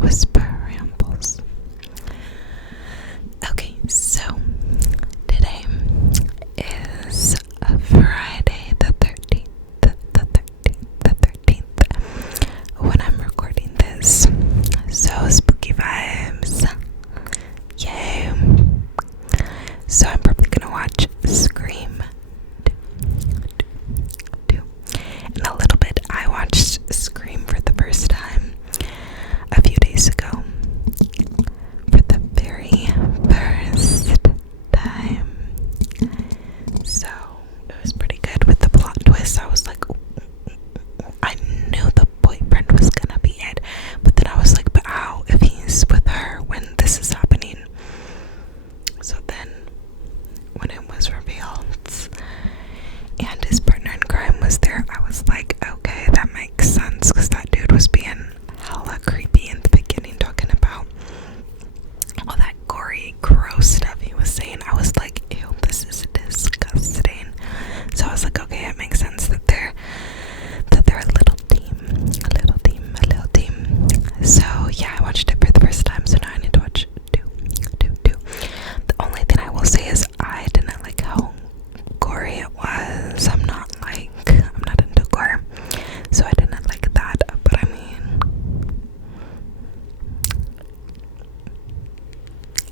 whisper rambles. Okay, so today is Friday the 13th, when I'm recording this. So spooky vibes. Yay. So I'm probably gonna watch Scream 2. In a little bit, I watched Scream for the first time a few days ago. For the very first time. So it was pretty good with the plot twist. I was like, I knew the boyfriend was gonna be it, but then I was like, but how if he's with her when this is happening? So then when it was revealed and his partner in crime was there, I was like, okay, that makes sense, because that dude was being hella creepy in the beginning, talking about all that gory, gross stuff he was saying. I was like, ew, this is disgusting. So I was like, okay, it makes sense that they're a little team. So yeah, I watched it for the first time, so now I need to watch two. The only thing I will say is I didn't like how gory it was. I'm not into gore, so I didn't like that. But I mean,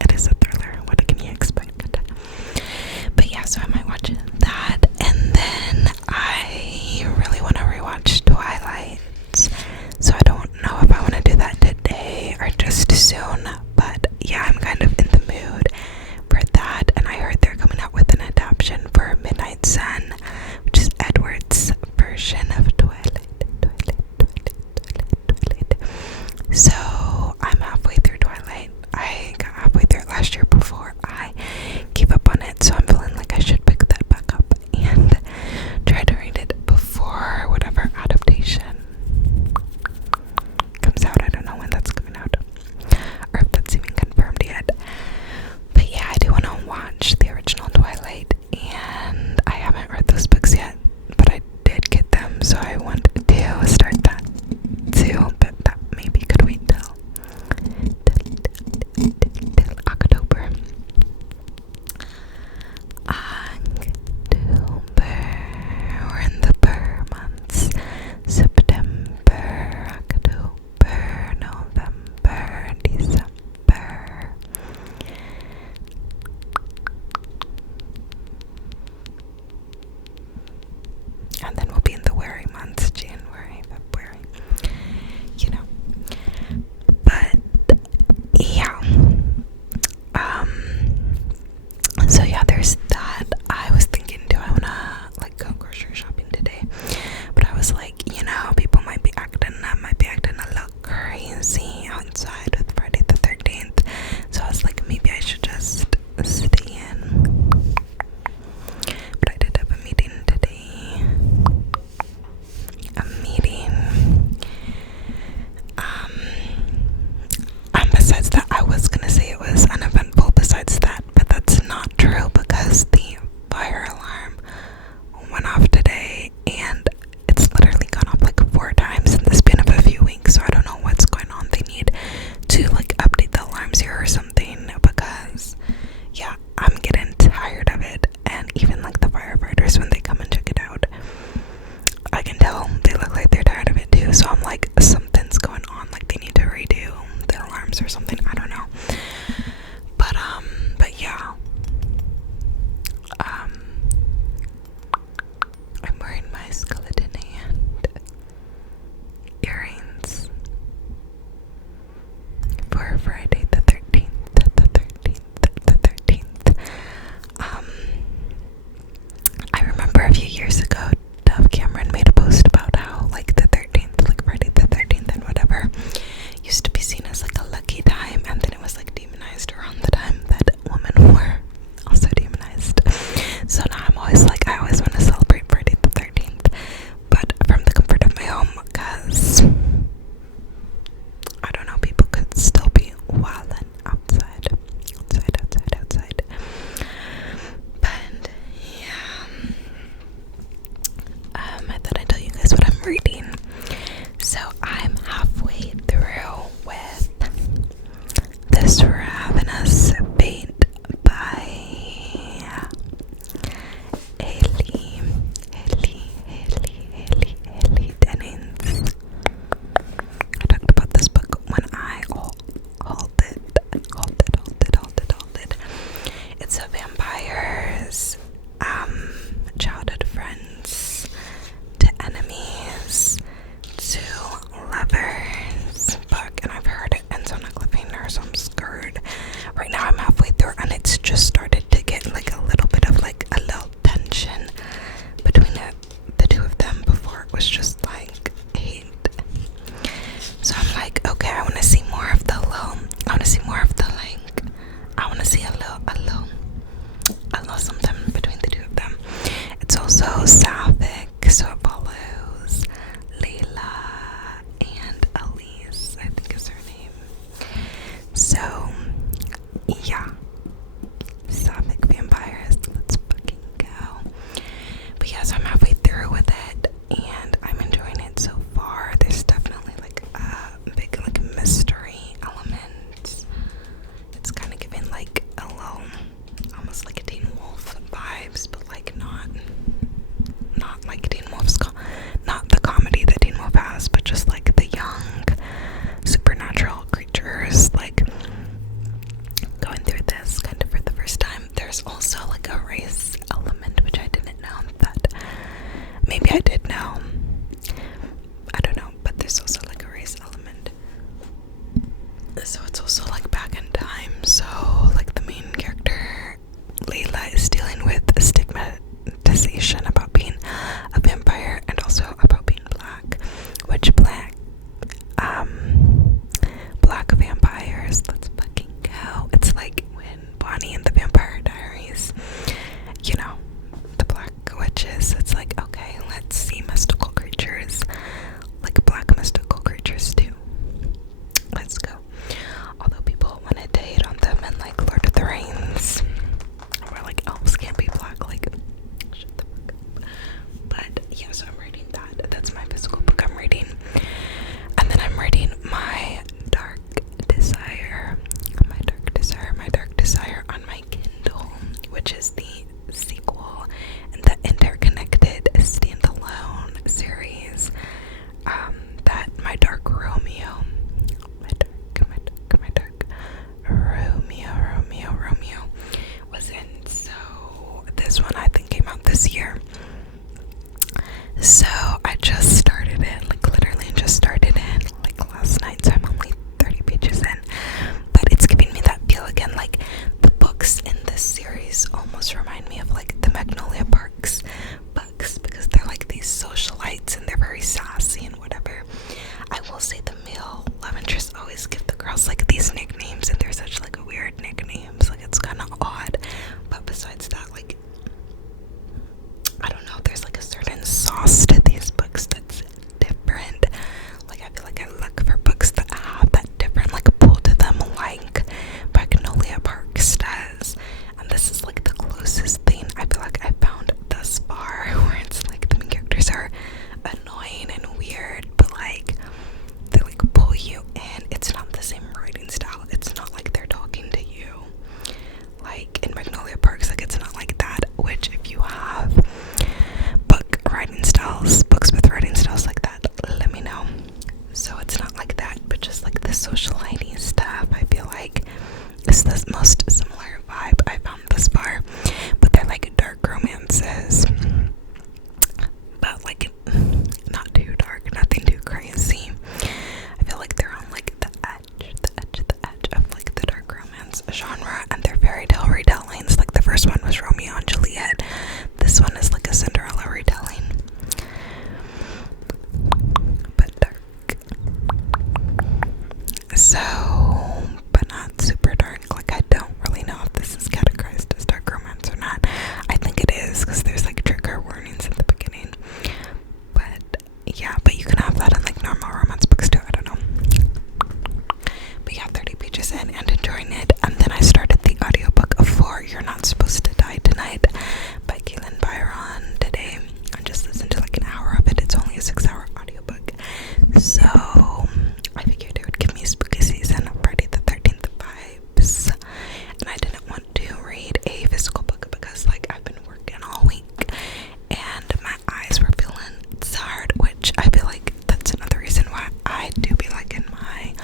it is a thriller. What can you expect? But yeah, so I might watch that, and then I really want to rewatch Twilight. So I don't know if I want to do that today or just soon. But yeah, I'm kind of in the mood for that, and I heard they're coming out with an adaptation for Midnight Sun, which is Edward's version of Twilight. So I'm halfway through Twilight. I got halfway through it last year before I gave up on it, so I'm feeling like I should pick that back up and try to read it before whatever adaptation comes out. I don't know when that's coming out or if that's even confirmed yet. But yeah, I do want to watch the original Twilight, and I haven't read those books yet, but I did get them, so I want to start that too. But that maybe could wait till October. We're in the burr months. September, October, November, December. And then we'll be in the wary months, January, February, you know. But yeah, so yeah, there's that. I was thinking, do I wanna go grocery shopping today? But I was like, people might be acting a little crazy outside with Friday the 13th. So I was like, maybe I should just stay in. But I did have a meeting today. Besides that, I was gonna say it was uneventful besides that, but that's not true, because the fire alarm went off today, and it's literally gone off 4 times in the span of a few weeks, so I don't know what's going on. They need to update the alarms here or something, because yeah, I'm getting tired of it. And even the firefighters, when they come and check it out, I can tell they look like they're tired of it too. So I'm like, something's going on, they need to redo the alarms or something. I don't know. But yeah, I'm wearing my skeleton hand earrings for Friday the 13th. I remember a few years ago, Dove Cameron made a post about how the 13th, Friday the 13th and whatever, used to be seen as a lucky time, and then it was demonized around the time that women were also demonized. So now I'm always I always want to celebrate Friday the 13th, but from the comfort of my home, because I don't know, people could still be wildin' outside. But yeah, I thought I'd tell you guys what I'm reading. So I'm halfway through with Lovers book, and I've heard it ends on a cliffhanger, so I'm scared. Right now I'm halfway through, and it's just started to get like a little bit of like a little tension between the two of them. Before it was just like hate. So I'm like, okay, I want to see more of the little, I want to see more of the like, I want to see a little something between the two of them. It's also sapphic, so it follows Layla and Elise, I think is her name. So yeah, sapphic vampires, let's fucking go. But yes, I'm halfway through with it, and I'm enjoying it so far. There's definitely like a big like mystery element. It's kind of giving like a little, almost like a Teen Wolf vibes, but like not like Teen Wolf's, not the comedy that Teen Wolf has, but just like the young supernatural creatures like going through this kind of for the first time. There's also like a race element, which I didn't know that. Maybe I did know. I don't know, but there's also like a race element. So it's also like back in time. So like the main character, Layla, is dealing with stigmatization about being a vampire and also about being black. Which black vampires, let's fucking go. It's like when Bonnie in the Vampire Diaries, you know, the black witches. It's like, okay, let's see mystical creatures, like black mystical creatures too. Let's go. Although people wanted to hate on them in like Lord of the Rings, where like elves can't be black, like shut the fuck up. But yeah, so I'm reading that. That's my physical book I'm reading. And then I'm reading my dark desire on my Kindle, which is the sequel and the interconnected standalone series that my dark Romeo was in. So this one I think came out this year. So I just started it, like literally just started it like last night, so I'm only 30 pages in, but it's giving me that feel again. Like the books in this series almost remind me of like the Magnolia Parks books, because they're like these socialites and they're very sassy and whatever. I will say the male love interests always give the girls like these nicknames, and they're such like weird nicknames, like it's kind of odd. But besides that, like I don't know, there's like a certain sauce to these books that's different. Like I feel like I look for books that have that different like pull to them, like Magnolia Parks does. And this is like the closest thing I feel like I found thus far, where it's like the main characters are annoying and weird, but like they like pull you in. It's not the same writing style. It's not like they're talking to you like in Magnolia Parks. Like it's not like that, which if you have books with writing styles like that, let me know. So it's not like that, but just like the socialite stuff, I feel like is the most similar vibe I found thus far. But they're like dark romances, but like not too dark, nothing too crazy. I feel like they're on like the edge of like the dark romance genre, and they're fairy tale retellings. Like the first one was Romeo and Juliet. This one is like a Cinderella retelling, but dark. So, but not super dark. Like I don't really know if this is categorized as dark romance or not. I think it is, because there's like trigger warnings at the beginning. But yeah, but you can have that in like normal romance books too. I don't know. But yeah, 30 pages in and enjoying it. And then I started the audiobook of For You're Not Supposed to Die Tonight by Kaylin Byron today. I just listened to like an hour of it. It's only a 6-hour audiobook. So I figured it would give me spooky season Friday the 13th vibes. And I didn't want to read a physical book because like I've been working all week and my eyes were feeling tired, which I feel like that's another reason why I do be liking my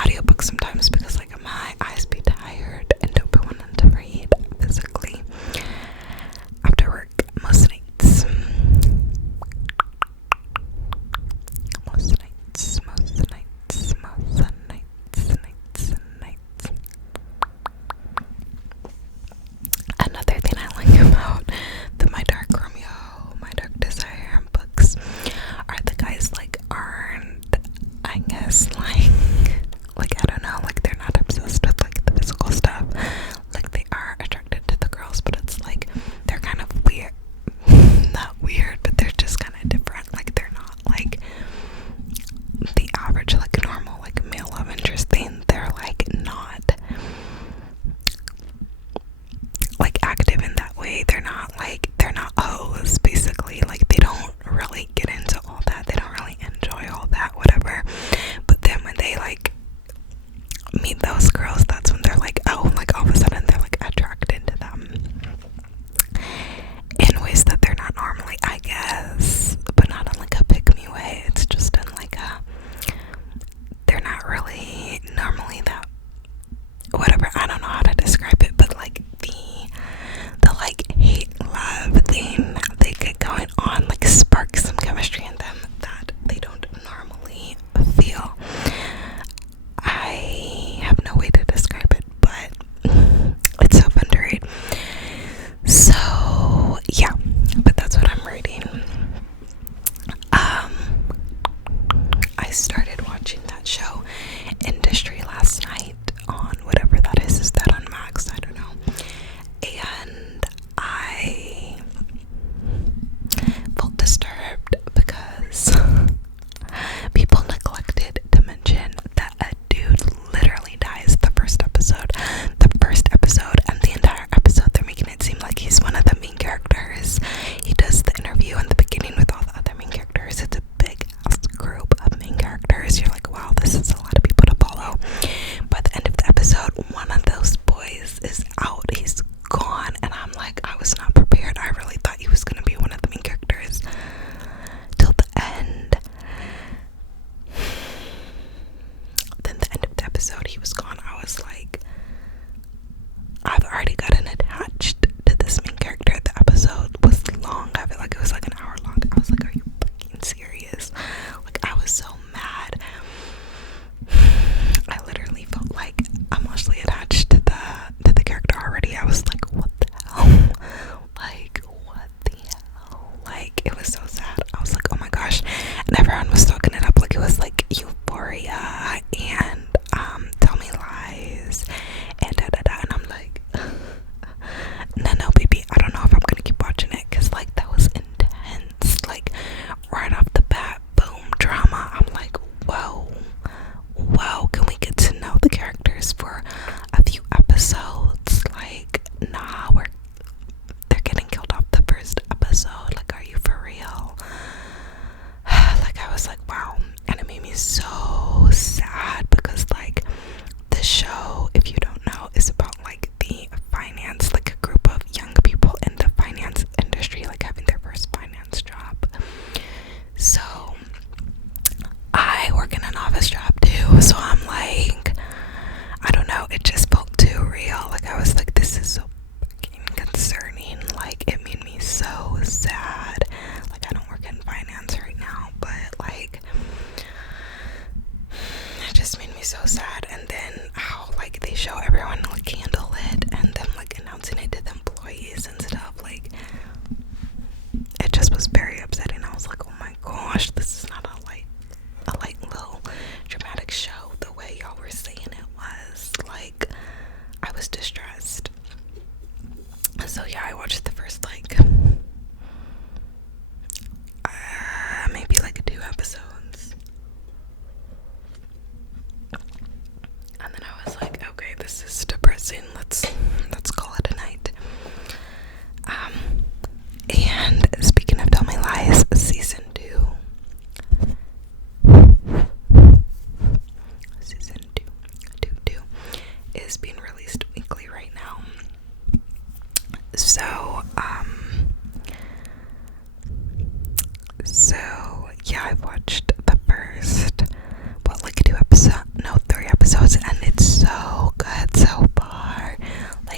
audiobook sometimes, because like my eyes be tired and don't be wanting to read physically after work most nights. feel. I have no way to describe it, but it's so fun to read. So yeah, but that's what I'm reading. I started watching that show Industry last night on whatever that is. Is that on Max? I don't know. And I felt disturbed because people neglected to mention that a dude literally dies the first episode. And the entire episode they're making it seem like he's one of the main characters. He does the interview in the beginning with all the other main characters. It's a big ass group of main characters. You're like, wow, this is a lot of people to follow. By the end of the episode, one of those boys is out. He's gone. And I'm like, I was not prepared. I really thought he was going to be one of the main characters till the end. Then the end of the episode, he was gone. I was like, I've already gotten attached to this main character. The episode was long. I feel like it was like an hour long. I was like, are you fucking serious? Like, I was so mad. I literally felt like I'm mostly attached to the character already. I was like, what the hell? Like, what the hell? Like, it was so sad. I was like, oh my gosh. And everyone was talking it up like it was like Euphoria and Tell Me Lies and da-da-da. And I'm like, no, baby, I don't know if I'm gonna keep watching it, because like that was intense. Like right off the bat, boom, drama. I'm like, whoa, can we get to know the characters for a few episodes? Like, nah, they're getting killed off the first episode. Like, are you for real? Like, I was like, wow. And it made me so sad, because like the show, if you don't know, is about like the finance, like a group of young people in the finance industry, like having their first finance job. So I work in an office job too, so I'm like, I don't know, it just felt too real. Like, I was like, this is so fucking concerning. Like, it made me so sad. Like, I don't work in finance right now, but like, it just made me so sad. And then how like they show everyone like candlelit and then like announcing it to the employees and stuff, like it just was very upsetting. I was like, oh my gosh, this is not a light little dramatic show the way y'all were saying it was. Like, I was distressed. So yeah, I watched the first like maybe like 2 episodes, and then I was like, okay, this is depressing, let's call it a night. And speaking of Tell Me Lies, season 2 is being released weekly right now. So yeah, I've watched the first 3 episodes, and it's so good so far. Like,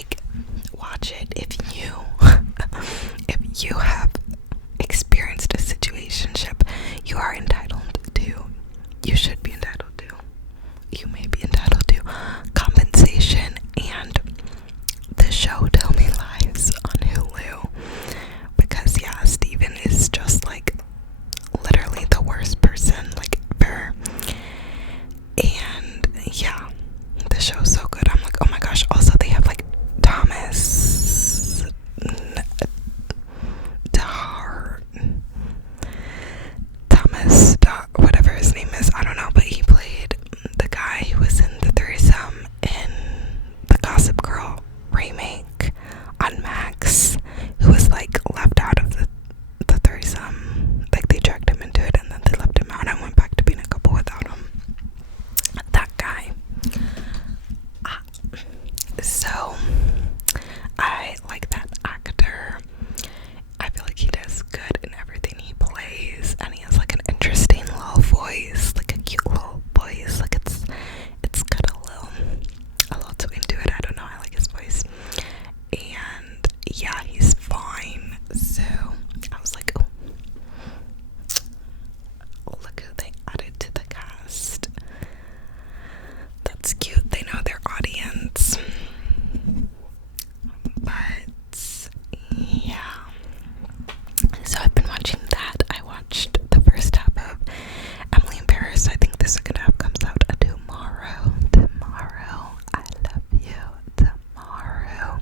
second half comes out tomorrow. Tomorrow. I love you. Tomorrow.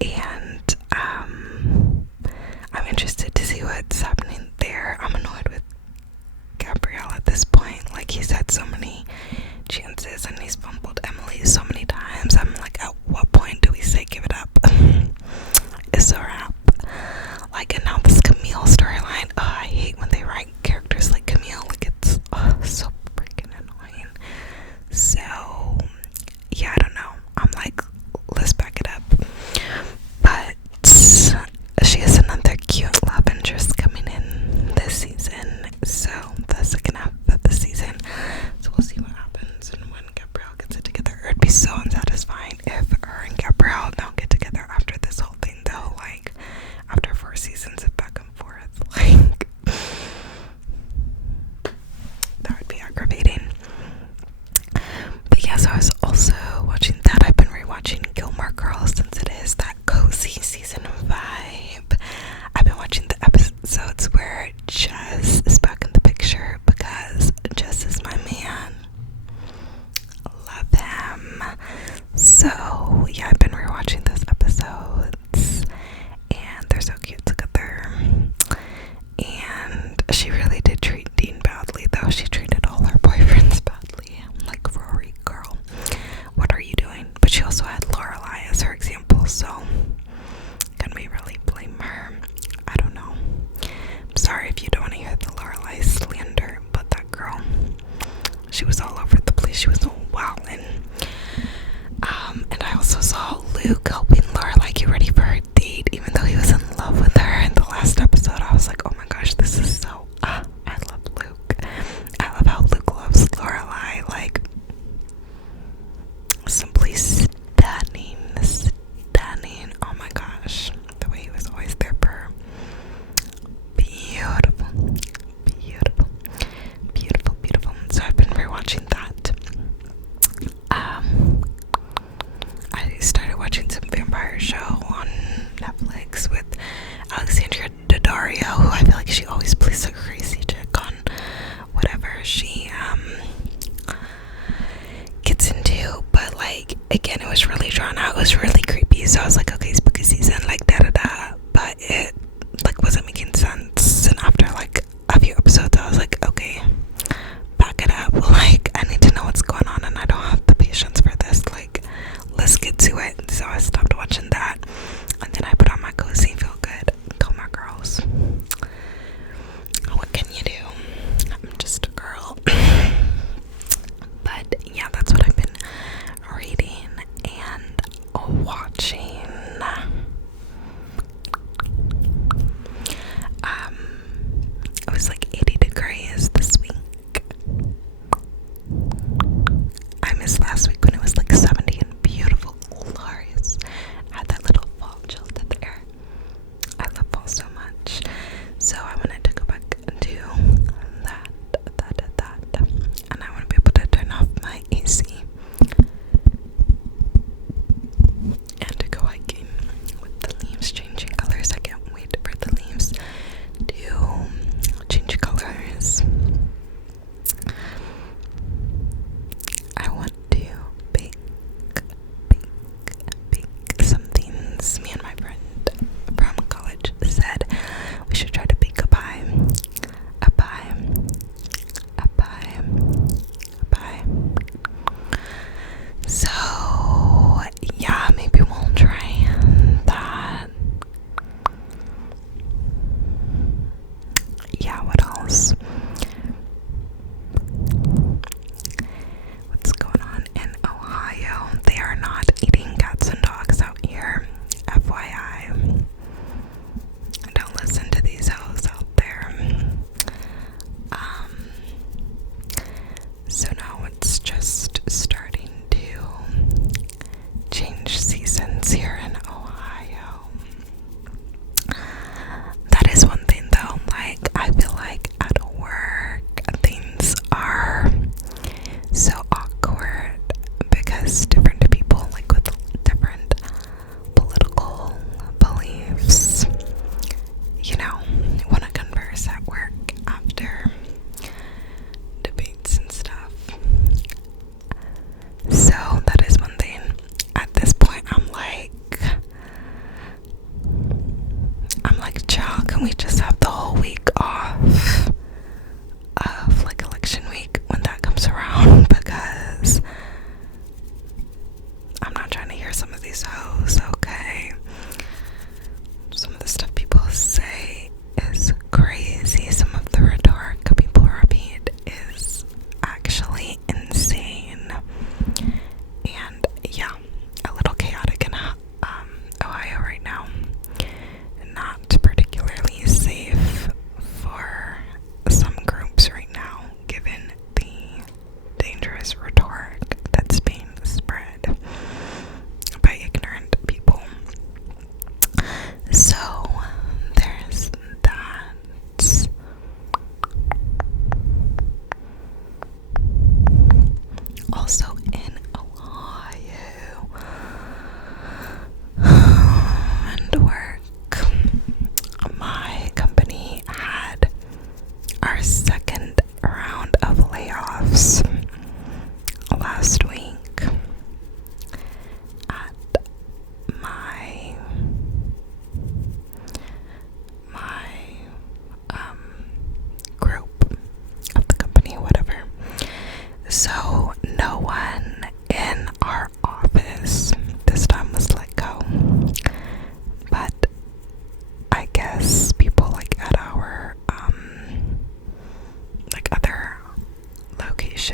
And I'm interested to see what's happening there. I'm annoyed with Gabriel at this point. Like, he's had so many chances and he's fumbled Emily so many times. I'm like, at what point do we say give it up? It's a wrap. Like, and now this Camille storyline. I hate when they write characters like Camille. Like, it's so freaking annoying. So yeah, I don't know. I'm like, let's back it up. But she has another cute love interest coming in this season. So the second half of the season. So we'll see what happens and when Gabriel gets it together. It'd be so unsatisfying if her and Gabriel don't get together after this whole thing, though. Like, after 4 seasons of back and forth, like, that would be aggravating. But yeah, so I was also watching that. I've been rewatching Gilmore Girls since it is that cozy season vibe. I've been watching the episodes where Jess is back in the picture because Jess is my man. Love him. So yeah, I've been rewatching those episodes and they're so cute together. And she really did treat Dean badly, though. She treated all her boyfriends badly. I'm like, Rory, girl, what are you doing? But she also had Lorelai as her example, so can we really blame her? I don't know. I'm sorry if you don't want to hear the Lorelai slander, but that girl, she was all over the place. She was wildin'. And I also saw Luke helping Lorelai get ready for her date, even though he was in love with her in the last episode. I was like, oh my gosh, this is so, I love Luke. I love how Luke loves Lorelai, like, simply stunning, stunning. Oh my gosh, the way he was always there for her. Beautiful, beautiful, beautiful, beautiful. So I've been rewatching that. I started watching some vampire show on Netflix with Alexandria Dadarrio, who I feel like she always plays a crazy chick on whatever she gets into. But like, again, it was really drawn out. It was really creepy. So I was like, okay, spooky season, like da da da. But it like wasn't making sense. And after like a few episodes, I was like, okay, back it up. Like, I need to know what's going on, and I don't have the patience for this. Like, let's get to it. So I stopped watching that, and then I put on my cozy feel good Gilmore Girls. What can you do? I'm just a girl. But yeah, that's what I've been reading and watching. It was like 80 degrees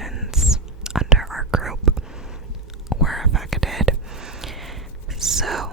students under our group were affected. So